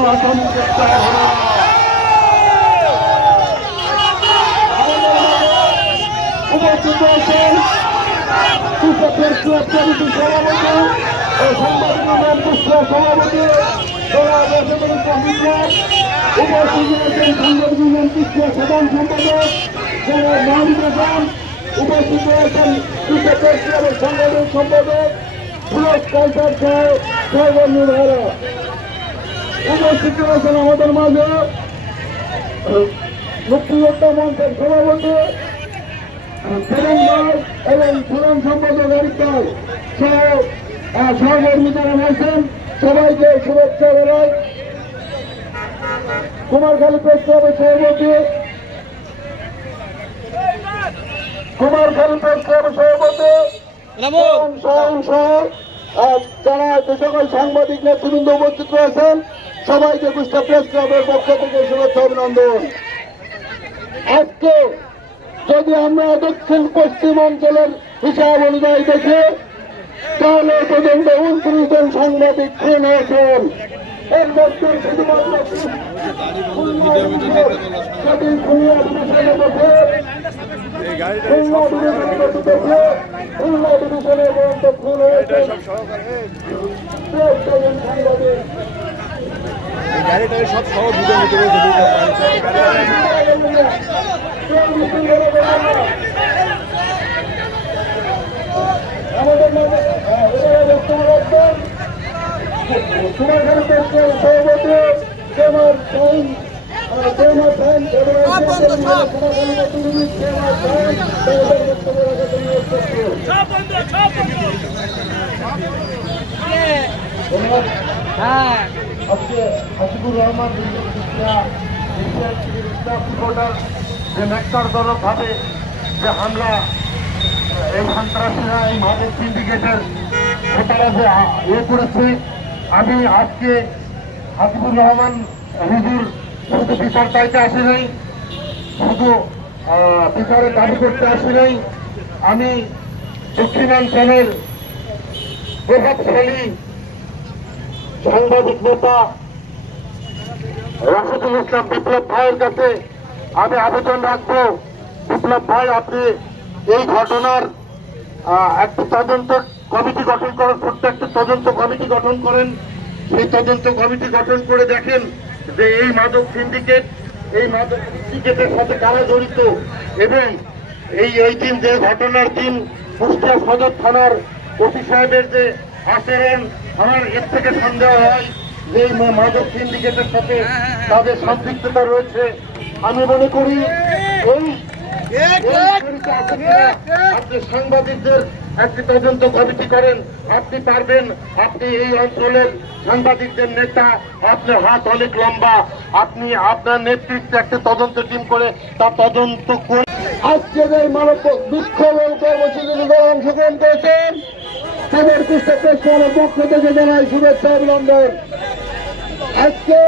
কোনো আসামি গ্রেপ্তার হলো না। উপস্থিত আছেন কৃষকের ক্লাব কমিটির সভাপতি ও সাংবাদিক ইউনিয়ন কুষ্টিয়া সভাপতি উপস্থিত আছেন সাংবাদিক ইউনিয়ন কুষ্টিয়া সাধারণ সম্পাদক জনাব মাহমুদ হাসান, উপস্থিত আছেন কৃষকের ক্লাবের সাংবাদিক সম্পাদক ফিরোজ কালচার সহ সহকর্মী ভাইরা, উপস্থিত আছেন আমাদের মাঝে মুক্তিযোদ্ধা মঞ্চের সভাপতি এবং সাধারণ সম্পাদক আরিফাল সহ সহকর্মী যারা রয়েছেন সবাইকে শুভেচ্ছা জানাই। কুমারখালী প্রেস ক্লাবের সভাপতি যারা যে সকল সাংবাদিক নেতৃবৃন্দ উপস্থিত রয়েছেন সবাইকে কুষ্টিয়া প্রেস ক্লাবের পক্ষ থেকে শুভেচ্ছা অভিনন্দন। আজকে যদি আমরা দক্ষিণ পশ্চিম অঞ্চলের হিসাব অনুযায়ী দেখি তাহলে পর্যন্ত 29 জন সাংবাদিক খুন হয়েছেন। এর মধ্যে শুধুমাত্র গাড়িটাকে সব সহ দুটো নিতে আমাদের বক্তব্য রাখবেন কুমারখালী প্রেস ক্লাবের সভাপতি কেমার সাইন আজকে হাসিবুর রহমান যে ন্যাক্কারজনক ভাবে যে হামলা এই সন্ত্রাসীরা এই মাদক সিন্ডিকেটের নেতারা যে করেছে, আমি আজকে হাসিবুর রহমান হুজুর শুধু বিচার চাইতে আসি নাই, শুধু বিচারের দাবি করতে আসি নাই, আমি দক্ষিণাঞ্চলের প্রভাবশালী সাংবাদিক নেতা রাশেদুল ইসলাম বিপ্লব ভাইয়ের কাছে আমি আবেদন রাখবো। বিপ্লব ভাই, আপনি এই ঘটনার একটি তদন্ত কমিটি গঠন করেন, ছোট্ট একটি তদন্ত কমিটি গঠন করেন। সেই তদন্ত কমিটি গঠন করে দেখেন যে এই মাদক সিন্ডিকেটের সাথে কারা জড়িত, এবং এই দিন যে ঘটনার দিন কুষ্টিয়া সদর থানার ওসি সাহেবের যে আচরণ, আমার এর থেকে সন্দেহ হয় যে এই মাদক সিন্ডিকেটের সাথে তাদের সম্পৃক্ততা রয়েছে। আমি মনে করি আপনি সাংবাদিকদের একটি তদন্ত কমিটি করেন, আপনি পারবেন, আপনি এই অঞ্চলের সাংবাদিকদের নেতা, আপনার হাত অনেক লম্বা, আপনি আপনার নেতৃত্বে একটি তদন্ত টিম করে তার তদন্ত করে আজকে যে মানব বিক্ষোভ কর্মসূচিতে অংশগ্রহণ করেছেন তাদের কুষ্টিয়া প্রেস ক্লাবের পক্ষ থেকে জানাই শুভেচ্ছা অভিনন্দন। আজকে